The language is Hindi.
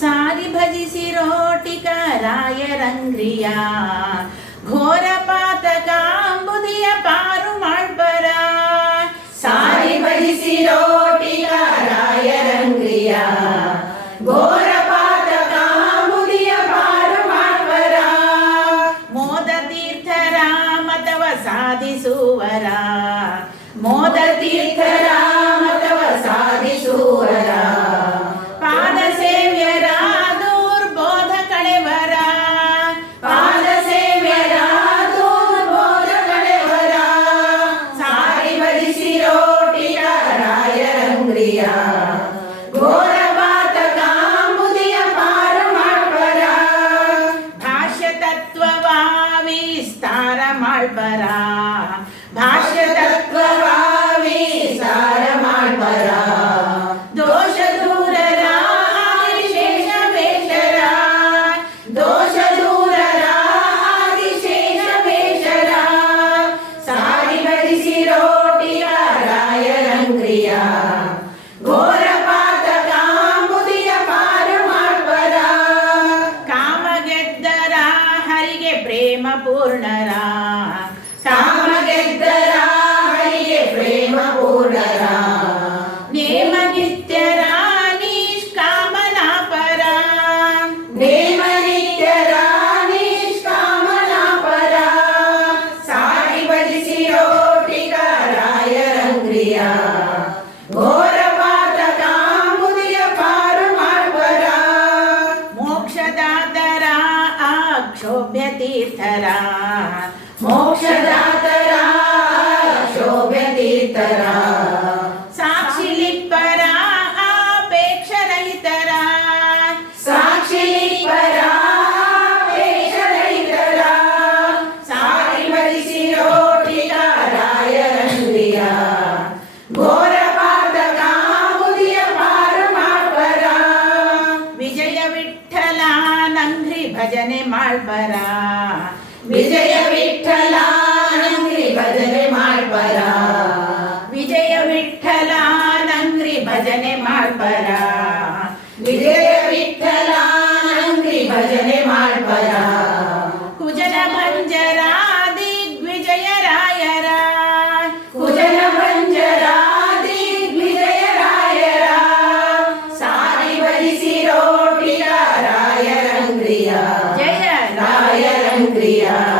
सारी भजी सी रोटी का राय रंग्रिया। घोर पात का पारु मरा सारी भजी सी रोटी का राय रंग्रिया। घोर पात का पारु मोद तीर्थ राम तव साधि ಸಾರಮಾಳ್ಪರ ಭಾಷ್ಯ ತತ್ವಭಾವಿ ಸಾರಮಾಳ್ಪರ ప్రేమ పూర్ణరా కామగద్దరా హరియే ప్రేమ పూర్ణరా నేమ నిత్యరా నిష్కామనాపరా. నేమ నిత్యరా నిష్కామనాపరా. సాడి బలిసి రోటిక రాయరంగ్రియా ಶೋಭ್ಯತೀರ್ಥರ ಮೋಕ್ಷದ भजने माळबरा विजय विठ्ठलानङ्ग्रि भजने माळबरा विजय विठ्ठलानङ्ग्रि भजने माळबरा विजय विठ्ठल pancreas.